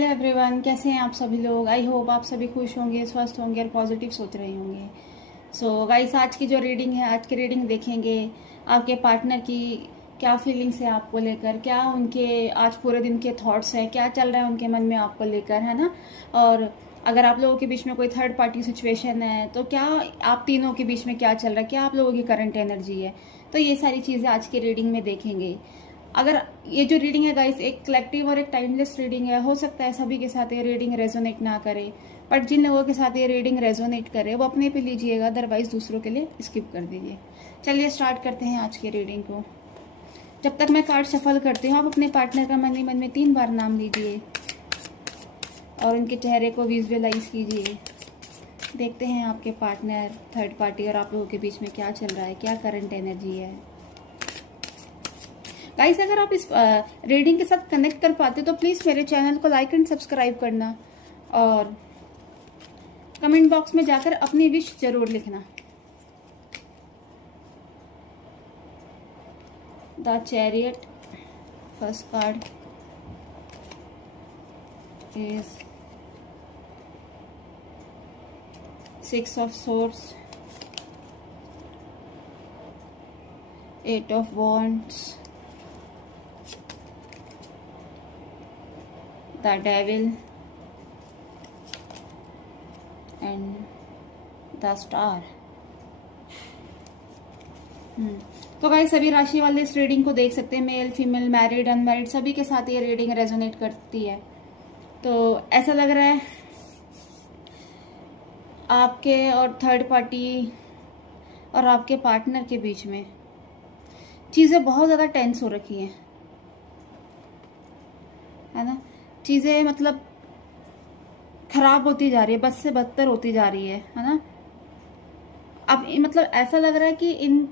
Hello everyone, कैसे हैं आप सभी लोग। आई होप आप सभी खुश होंगे, स्वस्थ होंगे और पॉजिटिव सोच रहे होंगे। सो गाइस, आज की जो रीडिंग है, आज की रीडिंग देखेंगे आपके पार्टनर की क्या फीलिंग्स है आपको लेकर, क्या उनके आज पूरे दिन के थॉट्स हैं, क्या चल रहा है उनके मन में आपको लेकर, है ना। और अगर आप लोगों के बीच में कोई थर्ड पार्टी सिचुएशन है तो क्या आप तीनों के बीच में क्या चल रहा है, क्या आप लोगों की करंट एनर्जी है, तो ये सारी चीज़ें आज की रीडिंग में देखेंगे। अगर ये जो रीडिंग है गाइस, एक कलेक्टिव और एक टाइमलेस रीडिंग है। हो सकता है सभी के साथ ये रीडिंग रेजोनेट ना करे, बट जिन लोगों के साथ ये रीडिंग रेजोनेट करे वो अपने पे लीजिएगा, अदरवाइज दूसरों के लिए स्किप कर दीजिए। चलिए स्टार्ट करते हैं आज की रीडिंग को। जब तक मैं कार्ड शफल करती हूँ, आप अपने पार्टनर का मन ही मन में 3 बार नाम लीजिए और उनके चेहरे को विजुअलाइज कीजिए। देखते हैं आपके पार्टनर, थर्ड पार्टी और आप लोगों के बीच में क्या चल रहा है, क्या करंट एनर्जी है। गाइस, अगर आप इस रीडिंग के साथ कनेक्ट कर पाते तो प्लीज़ मेरे चैनल को लाइक एंड सब्सक्राइब करना और कमेंट बॉक्स में जाकर अपनी विश जरूर लिखना। The chariot, first card is 6 of swords, 8 of wands, the devil and the star। तो गाइस, सभी राशि वाले इस रीडिंग को देख सकते हैं। मेल, फीमेल, मैरिड, अनमैरिड, सभी के साथ ये रीडिंग रेजोनेट करती है। तो ऐसा लग रहा है आपके और थर्ड पार्टी और आपके पार्टनर के बीच में चीज़ें बहुत ज़्यादा टेंस हो रखी हैं, है ना। चीज़ें मतलब खराब होती जा रही है, बद से बदतर होती जा रही है ना। अब मतलब ऐसा लग रहा है कि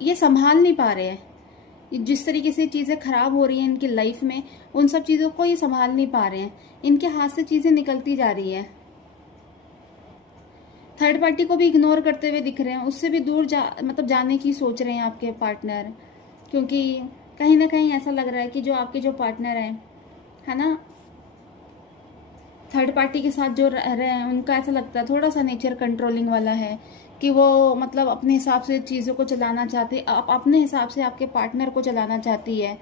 ये संभाल नहीं पा रहे हैं। जिस तरीके से चीज़ें खराब हो रही हैं इनकी लाइफ में, उन सब चीज़ों को ये संभाल नहीं पा रहे हैं। इनके हाथ से चीज़ें निकलती जा रही है। थर्ड पार्टी को भी इग्नोर करते हुए दिख रहे हैं, उससे भी दूर मतलब जाने की सोच रहे हैं आपके पार्टनर। क्योंकि कहीं ना कहीं ऐसा लग रहा है कि जो आपके जो पार्टनर हैं, है ना, थर्ड पार्टी के साथ जो रह रहे हैं, उनका ऐसा लगता है थोड़ा सा नेचर कंट्रोलिंग वाला है कि वो मतलब अपने हिसाब से चीज़ों को चलाना चाहते, आप अपने हिसाब से आपके पार्टनर को चलाना चाहती है।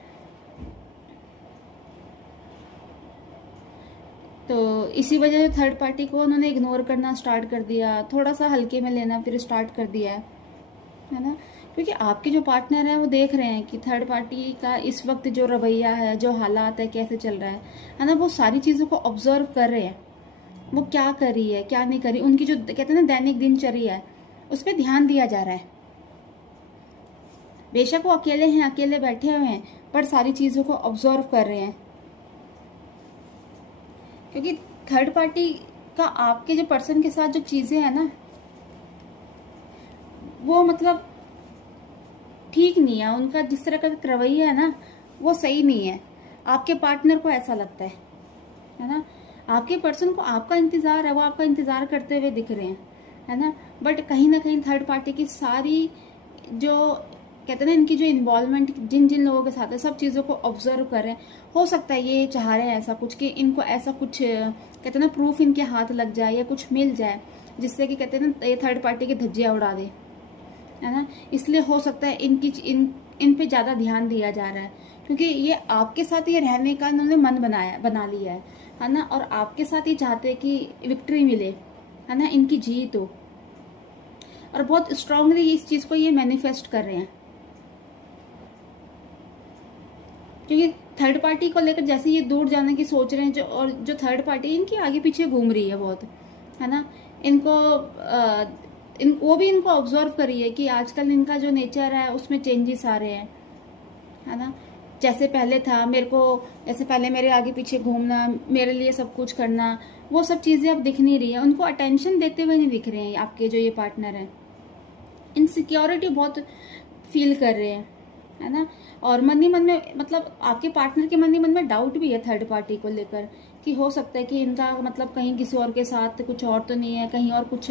तो इसी वजह से थर्ड पार्टी को उन्होंने इग्नोर करना स्टार्ट कर दिया, थोड़ा सा हल्के में लेना फिर स्टार्ट कर दिया है ना। क्योंकि आपके जो पार्टनर हैं वो देख रहे हैं कि थर्ड पार्टी का इस वक्त जो रवैया है, जो हालात है, कैसे चल रहा है ना। वो सारी चीज़ों को ऑब्जर्व कर रहे हैं, वो क्या कर रही है, क्या नहीं कर रही। उनकी जो कहते हैं ना दैनिक दिनचर्या है, उस पर ध्यान दिया जा रहा है। बेशक वो अकेले हैं, अकेले बैठे हुए हैं, पर सारी चीज़ों को ऑब्जर्व कर रहे हैं। क्योंकि थर्ड पार्टी का आपके जो पर्सन के साथ जो चीज़ें हैं ना, वो मतलब ठीक नहीं है। उनका जिस तरह का रवैया है ना, वो सही नहीं है। आपके पार्टनर को ऐसा लगता है ना। आपके पर्सन को आपका इंतज़ार है, वो आपका इंतज़ार करते हुए दिख रहे हैं, है ना। बट कहीं ना कहीं थर्ड पार्टी की सारी जो कहते हैं ना, इनकी जो इन्वॉल्वमेंट जिन जिन लोगों के साथ है, सब चीज़ों को ऑब्जर्व कर रहे हैं। हो सकता है ये चाह रहे हैं ऐसा कुछ कि इनको ऐसा कुछ कहते हैं ना प्रूफ इनके हाथ लग जाए या कुछ मिल जाए, जिससे कि कहते हैं ना ये थर्ड पार्टी की धज्जियाँ उड़ा दे, है ना। इसलिए हो सकता है इन पे ज़्यादा ध्यान दिया जा रहा है। क्योंकि ये आपके साथ ये रहने का इन्होंने मन बना लिया है ना। और आपके साथ ही चाहते हैं कि विक्ट्री मिले, है ना, इनकी जीत हो। और बहुत स्ट्रांगली इस चीज़ को ये मैनिफेस्ट कर रहे हैं। क्योंकि थर्ड पार्टी को लेकर जैसे ये दूर जाने की सोच रहे हैं, और जो थर्ड पार्टी इनकी आगे पीछे घूम रही है बहुत, है ना। वो भी इनको ऑब्जर्व करी है कि आजकल इनका जो नेचर है उसमें चेंजेस आ रहे हैं, है ना। जैसे पहले था, जैसे पहले मेरे आगे पीछे घूमना, मेरे लिए सब कुछ करना, वो सब चीज़ें अब दिख नहीं रही है। उनको अटेंशन देते हुए नहीं दिख रहे हैं आपके जो ये पार्टनर हैं। इनसिक्योरिटी बहुत फील कर रहे हैं, है ना। और मन ही मन में मतलब आपके पार्टनर के मन ही मन में डाउट भी है थर्ड पार्टी को लेकर कि हो सकता है कि इनका मतलब कहीं किसी और के साथ कुछ और तो नहीं है, कहीं और कुछ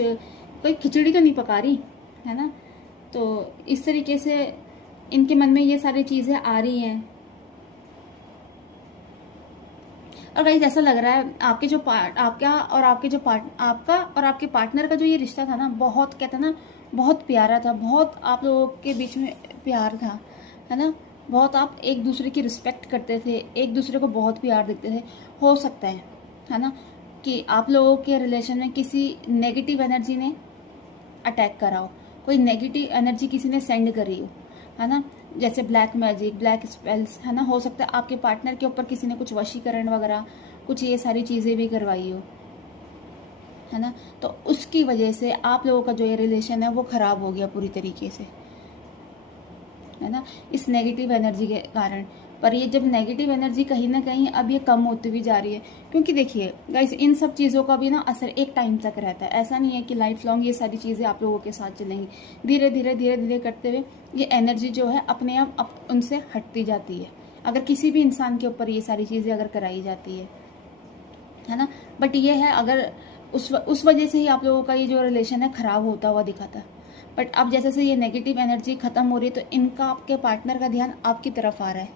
कोई खिचड़ी तो नहीं पका रही, है ना। तो इस तरीके से इनके मन में ये सारी चीज़ें आ रही हैं। और गाइस ऐसा लग रहा है आपके जो आपका और आपके पार्टनर का जो ये रिश्ता था ना, बहुत कहते हैं ना, बहुत प्यारा था, बहुत आप लोगों के बीच में प्यार था, है ना, बहुत आप एक दूसरे की रिस्पेक्ट करते थे, एक दूसरे को बहुत प्यार देते थे। हो सकता है ना, कि आप लोगों के रिलेशन में किसी नेगेटिव एनर्जी ने अटैक करा हो, कोई नेगेटिव एनर्जी किसी ने सेंड करी हो, है ना, जैसे ब्लैक मैजिक, ब्लैक स्पेल्स, है ना। हो सकता है आपके पार्टनर के ऊपर किसी ने कुछ वशीकरण वगैरह कुछ ये सारी चीज़ें भी करवाई हो, है ना। तो उसकी वजह से आप लोगों का जो ये रिलेशन है वो ख़राब हो गया पूरी तरीके से, है ना, इस नेगेटिव एनर्जी के कारण। पर ये जब नेगेटिव एनर्जी कहीं ना कहीं अब ये कम होती हुई जा रही है, क्योंकि देखिए गाइस इन सब चीज़ों का भी ना असर एक टाइम तक रहता है। ऐसा नहीं है कि लाइफ लॉन्ग ये सारी चीज़ें आप लोगों के साथ चलेंगी। धीरे धीरे धीरे धीरे करते हुए ये एनर्जी जो है अपने आप उनसे हटती जाती है, अगर किसी भी इंसान के ऊपर ये सारी चीज़ें अगर कराई जाती है ना। बट ये है, अगर उस वजह से ही आप लोगों का ये जो रिलेशन है ख़राब होता हुआ दिखाता है। बट अब जैसे से ये नेगेटिव एनर्जी ख़त्म हो रही है, तो इनका, आपके पार्टनर का ध्यान आपकी तरफ आ रहा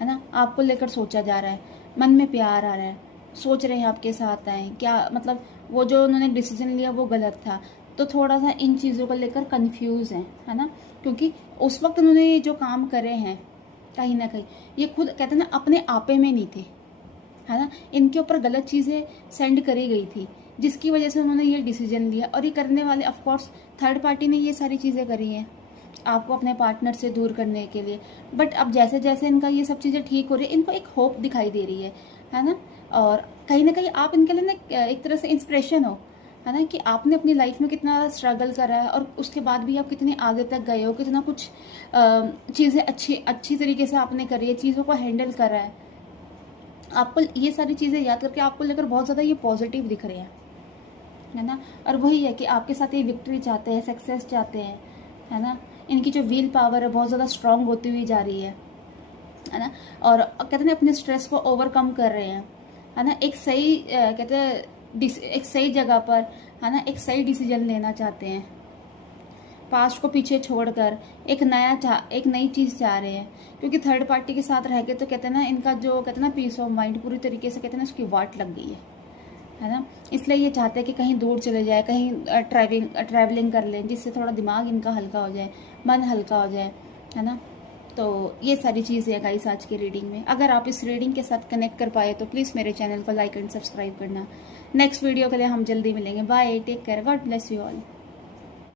है ना, आपको लेकर सोचा जा रहा है, मन में प्यार आ रहा है, सोच रहे हैं आपके साथ आए क्या, मतलब वो जो उन्होंने डिसीजन लिया वो गलत था, तो थोड़ा सा इन चीज़ों को लेकर कंफ्यूज हैं, है ना। क्योंकि उस वक्त उन्होंने ये जो काम करे हैं कहीं ना कहीं ये खुद कहते हैं ना अपने आपे में नहीं थे, है ना, इनके ऊपर गलत चीज़ें सेंड करी गई थी जिसकी वजह से उन्होंने ये डिसीजन लिया। और ये करने वाले ऑफकोर्स थर्ड पार्टी ने ये सारी चीज़ें करी हैं आपको अपने पार्टनर से दूर करने के लिए। बट अब जैसे जैसे इनका ये सब चीज़ें ठीक हो रही है, इनको एक होप दिखाई दे रही है ना। और कहीं ना कहीं आप इनके लिए ना एक तरह से इंस्पिरेशन हो, है ना, कि आपने अपनी लाइफ में कितना स्ट्रगल करा है और उसके बाद भी आप कितने आगे तक गए हो, कितना कुछ चीज़ें अच्छी तरीके से आपने करी है, चीज़ों को हैंडल करा है। आपको ये सारी चीज़ें याद करके आपको लेकर बहुत ज़्यादा ये पॉजिटिव दिख रहे हैं, है ना। और वही है कि आपके साथ ये विक्ट्री चाहते हैं, सक्सेस चाहते हैं, है ना। इनकी जो विल पावर है बहुत ज़्यादा स्ट्रांग होती हुई जा रही है ना। और कहते हैं अपने स्ट्रेस को ओवरकम कर रहे हैं, है ना। एक सही कहते हैं एक सही जगह पर, है ना, एक सही डिसीजन लेना चाहते हैं, पास्ट को पीछे छोड़कर एक नई चीज़ चाह रहे हैं। क्योंकि थर्ड पार्टी के साथ रह के तो कहते हैं ना इनका जो कहते हैं ना पीस ऑफ माइंड पूरी तरीके से कहते हैं ना उसकी वाट लग गई है ना। इसलिए ये चाहते हैं कि कहीं दूर चले जाए, कहीं ट्रैवलिंग कर लें, जिससे थोड़ा दिमाग इनका हल्का हो जाए, मन हल्का हो जाए, है ना। तो ये सारी चीज़ें है गाइस आज की रीडिंग में। अगर आप इस रीडिंग के साथ कनेक्ट कर पाए तो प्लीज़ मेरे चैनल को लाइक एंड सब्सक्राइब करना। नेक्स्ट वीडियो के लिए हम जल्दी मिलेंगे। Bye, take care, God bless you all.